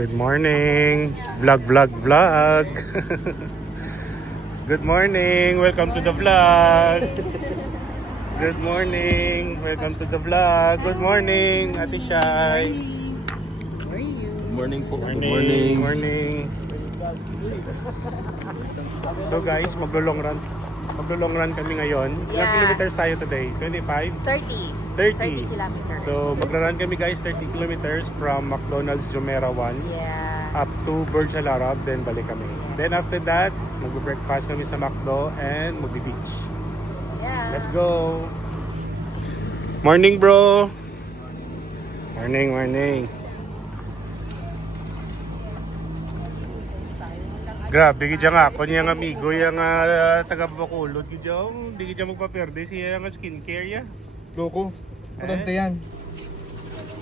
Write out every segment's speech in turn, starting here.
Good morning. Vlog. Good morning. Welcome to the vlog. Good morning. Welcome to the vlog. Good morning, Ate Shai. How are you? Good morning po. Morning. So guys, maglo-long run kami ngayon. Ilang kilometers tayo today? 25? 30 kilometers. So magra-run kami guys 30 kilometers from McDonald's Jumeirah 1 up to Burj Al Arab, then balik kami. Then after that, mag-breakfast kami sa McDo and magbe-beach. Yeah. Let's go. Morning, bro. Morning. Grabe, gidya nga ako niyang amigo, yung taga Bacolod, gidya, hindi gidya magpaperde siya yung skincare ya. Loko. Patante yan.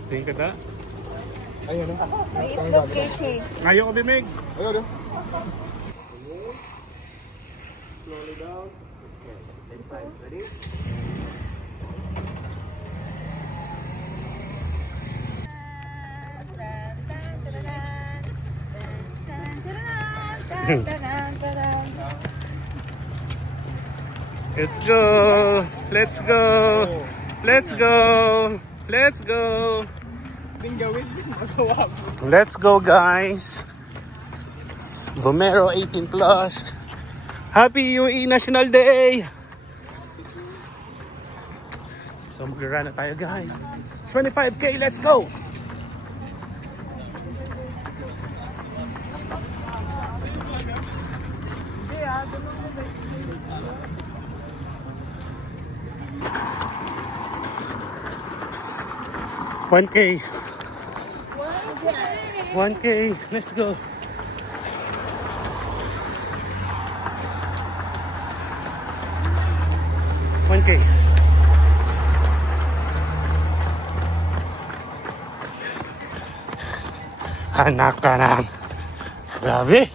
Tingin ka da? Ayun na. May itlog kasi. Ngayon ko, Bimig. Ayun na. Slowly down. Ready? Let's go guys. Vomero 18 plus. Happy UAE National Day. So mag-run na tayo guys. 25K, let's go. $1K, let's go. $1K. Anak ka na. Grabe.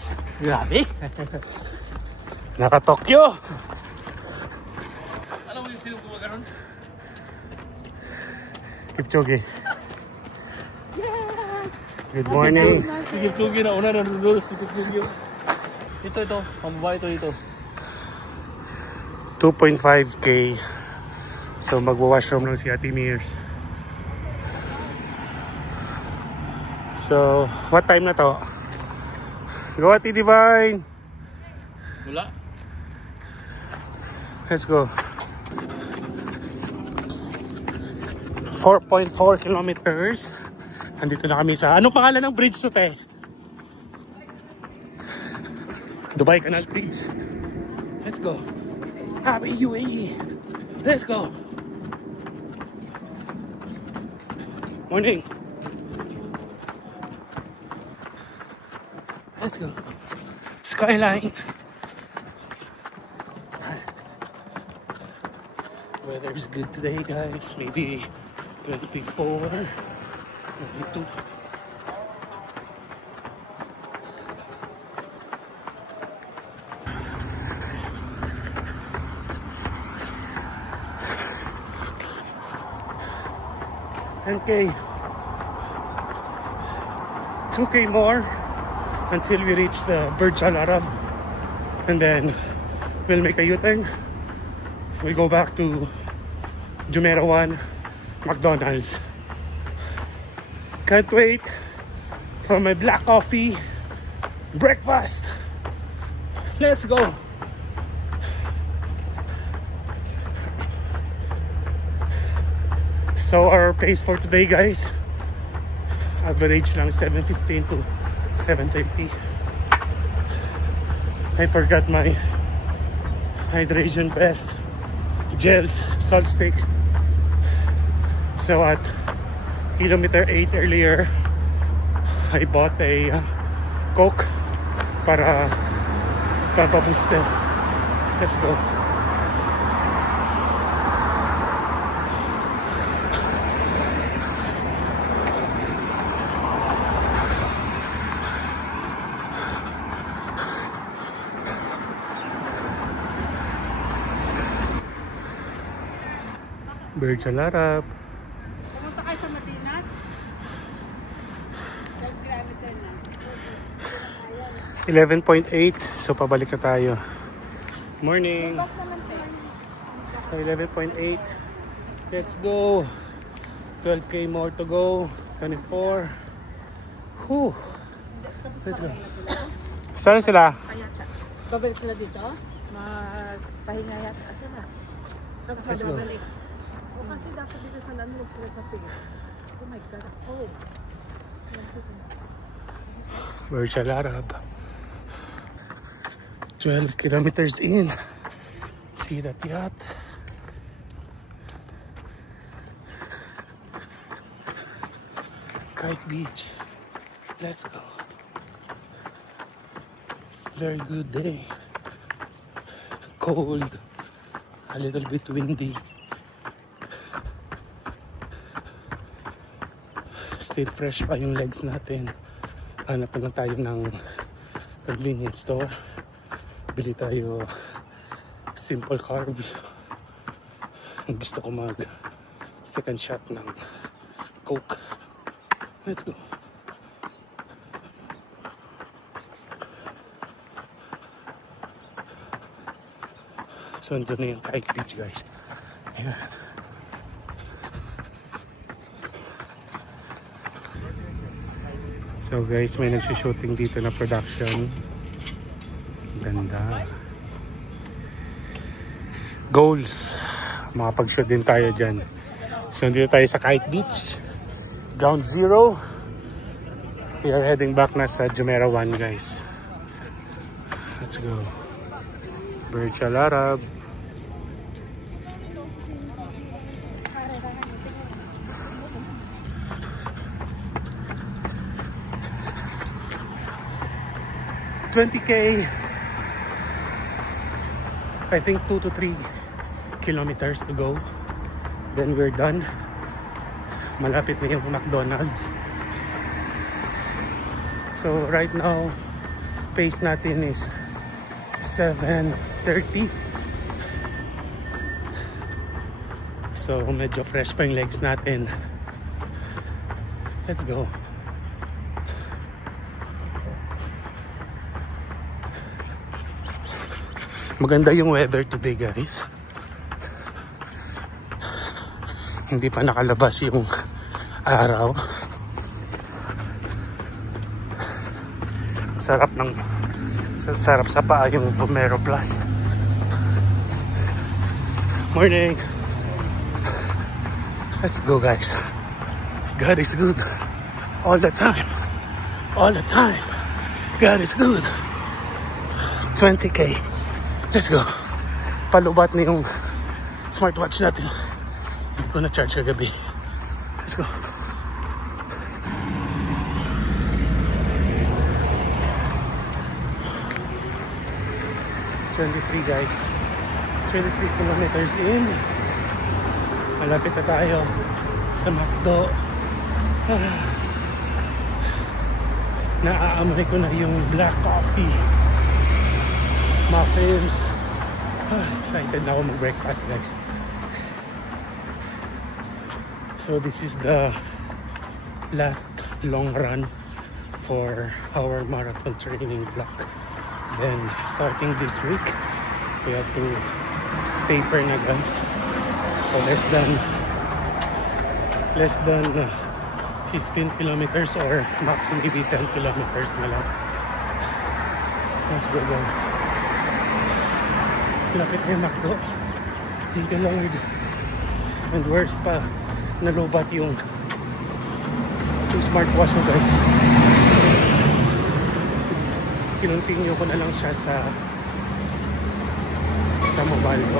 Naka-Tokyo. Alam mo yung sino kumagaron? Kipchoge. Good morning. Si Kipchoge na una nandun si Kipchoge. Ito. Pambabae ito. 2.5K. So magwa-washroom lang si Ate Mears. So, what time na to? Go Ate Divine. Wala. Let's go. 4.4 kilometers. Andito na kami sa... Anong pangalan ng bridge to, te? Dubai Canal Bridge. Let's go. Happy UAE. Let's go. Morning. Let's go. Skyline. Weather's good today, guys. Maybe 24. 22. $10K. $2K more until we reach the Burj Al Arab, and then we'll make a U-turn. We'll go back to Jumeirah 1 McDonald's. Can't wait for my black coffee breakfast. Let's go. So our pace for today, guys, average lang 7:15 to 7:30. I forgot my hydration vest, gels, salt stick. So at kilometer 8 earlier, I bought a Coke para boost. Let's go. Burj Al Arab. Pumunta kayo sa Madinat? 10 kilometers. 11.8, so pabalik na tayo. Morning. So 11.8, let's go. 12k more to go. 24. Whew. Let's go. Saan sila? Babalik sila dito? Magpahinga yata. Asa na? Let's go. O kasi dapat dito sa landlord sila sa pig. Oh my God. Oh. Burj Al Arab. 12 kilometers in. See that yacht? Kite Beach. Let's go. It's a very good day. Cold. A little bit windy. Still fresh pa yung legs natin. Hanap na tayo ng convenience store. Bili tayo simple carbs. Gusto ko mag second shot ng Coke. Let's go. So ito na yung Kite Beach, guys. Ayan. So guys, may nagsushooting dito na production. Ganda. Goals. Makapag-shoot din tayo dyan. So dito tayo sa Kite Beach. Ground Zero. We are heading back na sa Jumeirah 1, guys. Let's go. Burj Al Arab. $20K. I think 2 to 3 kilometers to go. Then we're done. Malapit na yung McDonald's. So right now, pace natin is 7:30. So medyo fresh pa yung legs natin. Let's go. Maganda yung weather today, guys. Hindi pa nakalabas yung araw. Sarap sa paa yung Vomero Plus. Morning. Let's go, guys. God is good all the time. All the time. God is good. 20K. Let's go. Palubat na yung smartwatch natin. Hindi ko na-charge kagabi. Let's go. Guys. 23 kilometers in. Malapit na tayo sa McDo. Naaamoy ko na yung black coffee. Muffins. Excited na ako mag-breakfast, guys. So this is the last long run for our marathon training block. Then starting this week, we have to taper na, guys. So less than 15 kilometers or max maybe 10 kilometers na lang. Let's go, guys. Lapit na yung McDo. Thank you, Lord. And worst pa, nalubat yung smartwatch mo, guys. Kinontinue ko na lang siya sa mobile ko.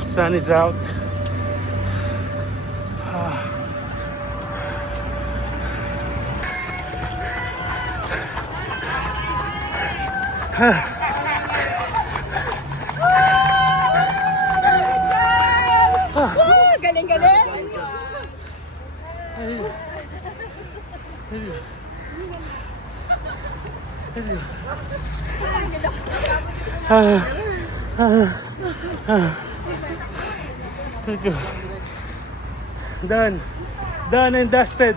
Sun is out. Galing-galing! Done and dusted.